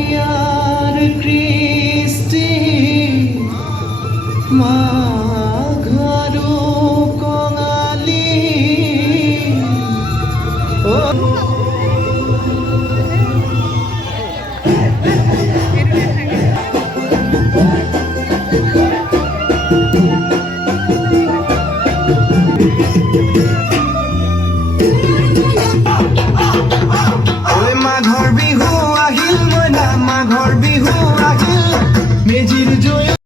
অসমীয়াৰ কৃষ্টি মাঘ আৰু কঙালী মাঘৰ বিহু আহিল মইনা মাঘৰ বিহু আহিল মেজিৰ জয়